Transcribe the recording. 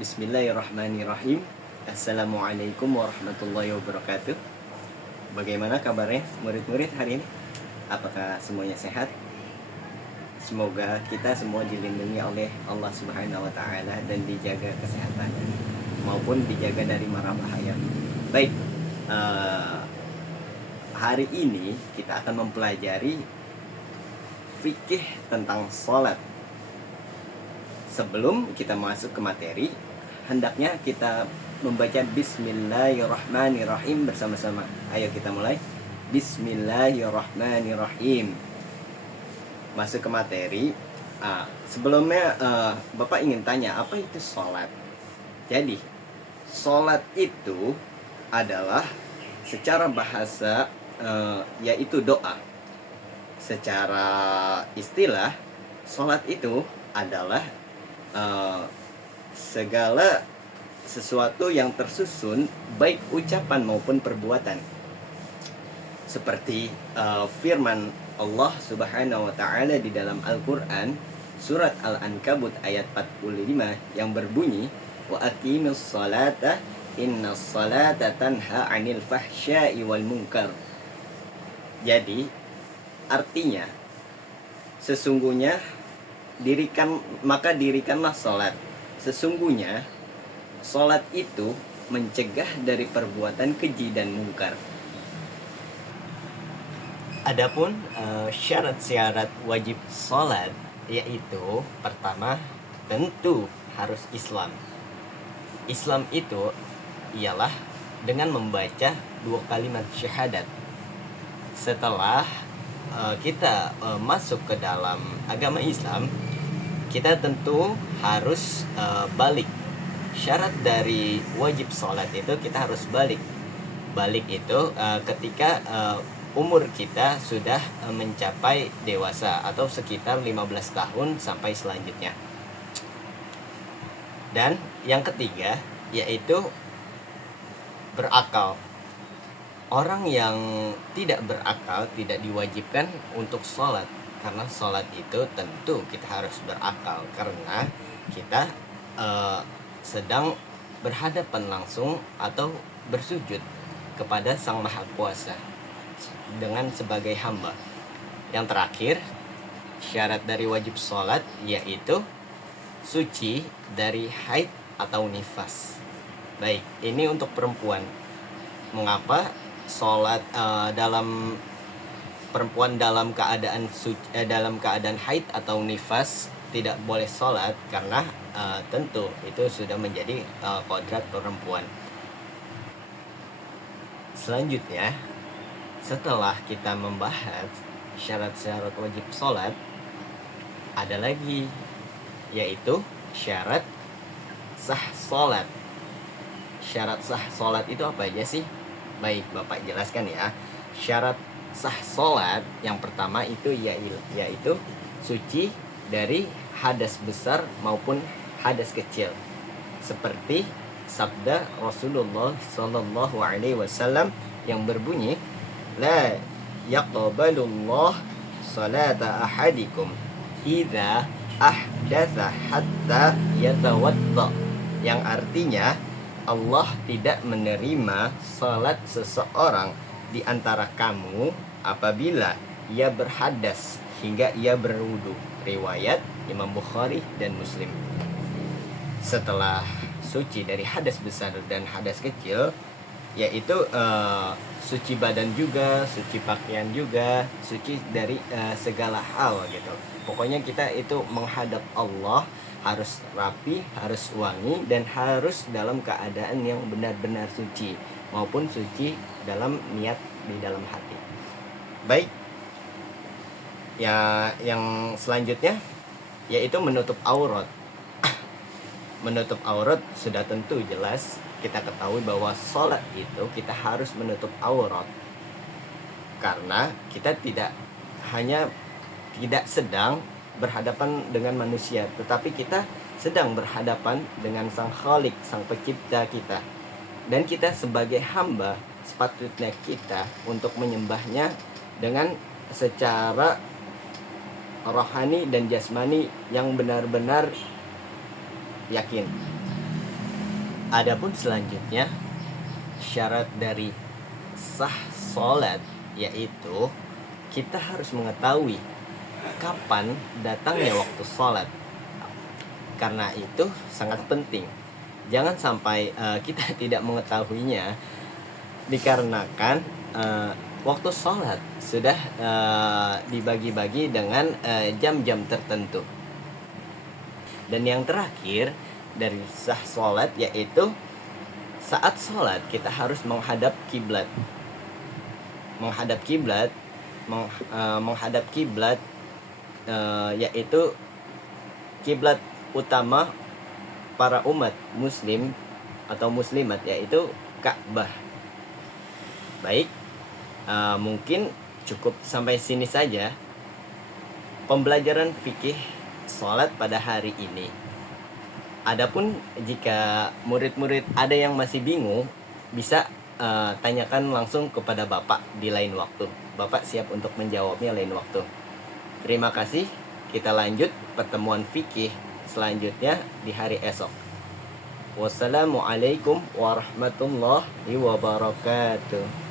Bismillahirrahmanirrahim. Assalamualaikum warahmatullahi wabarakatuh. Bagaimana kabarnya murid-murid hari ini? Apakah semuanya sehat? Semoga kita semua dilindungi oleh Allah Subhanahu wa taala dan dijaga kesehatannya maupun dijaga dari mara bahaya. Baik, hari ini kita akan mempelajari fikih tentang sholat. Sebelum kita masuk ke materi, hendaknya kita membaca Bismillahirrahmanirrahim bersama-sama. Ayo kita mulai. Bismillahirrahmanirrahim. Masuk ke materi. Sebelumnya Bapak ingin tanya, apa itu sholat? Jadi sholat itu adalah secara bahasa yaitu doa. Secara istilah, sholat itu adalah segala sesuatu yang tersusun baik ucapan maupun perbuatan, seperti firman Allah Subhanahu wa taala di dalam Al-Qur'an surat Al-Ankabut ayat 45 yang berbunyi wa aqimus salata innas salata tanha 'anil fahsya'i wal munkar. Jadi artinya sesungguhnya dirikanlah sholat. Sesungguhnya sholat itu mencegah dari perbuatan keji dan mungkar. Adapun syarat-syarat wajib sholat, yaitu pertama tentu harus Islam. Islam itu ialah dengan membaca 2 kalimat syahadat. Setelah kita masuk ke dalam agama Islam, kita tentu harus balik. Syarat dari wajib sholat itu kita harus balik. Balik itu ketika umur kita sudah mencapai dewasa atau sekitar 15 tahun sampai selanjutnya. Dan yang ketiga yaitu berakal. Orang yang tidak berakal tidak diwajibkan untuk sholat, karena sholat itu tentu kita harus berakal, karena kita sedang berhadapan langsung atau bersujud kepada Sang Maha Kuasa dengan sebagai hamba. Yang terakhir, syarat dari wajib sholat yaitu suci dari haid atau nifas. Baik, ini untuk perempuan. Mengapa sholat dalam perempuan dalam keadaan haid atau nifas tidak boleh sholat? Karena tentu itu sudah menjadi kodrat perempuan. Selanjutnya, setelah kita membahas syarat-syarat wajib sholat, ada lagi yaitu syarat sah sholat. Syarat sah sholat itu apa aja sih? Baik, Bapak jelaskan ya. Syarat sah sholat yang pertama itu yaitu suci dari hadas besar maupun hadas kecil, seperti sabda Rasulullah Sallallahu Alaihi Wasallam yang berbunyi, la yaqbalullah salata ahadikum idza ahdatha hatta yatawadda, yang artinya Allah tidak menerima salat seseorang di antara kamu apabila ia berhadas hingga ia berwudu. Riwayat Imam Bukhari dan Muslim. Setelah suci dari hadas besar dan hadas kecil, yaitu suci badan juga, suci pakaian juga, suci dari segala hal gitu. Pokoknya kita itu menghadap Allah harus rapi, harus wangi, dan harus dalam keadaan yang benar-benar suci, maupun suci dalam niat di dalam hati. Baik, ya, yang selanjutnya yaitu menutup aurat. Menutup aurat sudah tentu jelas kita ketahui bahwa sholat itu kita harus menutup aurat, karena kita tidak sedang berhadapan dengan manusia, tetapi kita sedang berhadapan dengan Sang Khalik, Sang Pencipta kita. Dan kita sebagai hamba sepatutnya kita untuk menyembahnya dengan secara rohani dan jasmani yang benar-benar yakin. Adapun selanjutnya syarat dari sah sholat yaitu kita harus mengetahui kapan datangnya waktu sholat. Karena itu sangat penting. Jangan sampai kita tidak mengetahuinya dikarenakan waktu sholat sudah dibagi-bagi dengan jam-jam tertentu. Dan yang terakhir dari sah sholat yaitu saat sholat kita harus menghadap kiblat. Menghadap kiblat yaitu kiblat utama para umat muslim atau muslimat yaitu Ka'bah. Baik, mungkin cukup sampai sini saja pembelajaran fikih sholat pada hari ini. Adapun jika murid-murid ada yang masih bingung, bisa tanyakan langsung kepada Bapak di lain waktu. Bapak siap untuk menjawabnya lain waktu. Terima kasih. Kita lanjut pertemuan fikih selanjutnya di hari esok. Wassalamualaikum warahmatullahi wabarakatuh.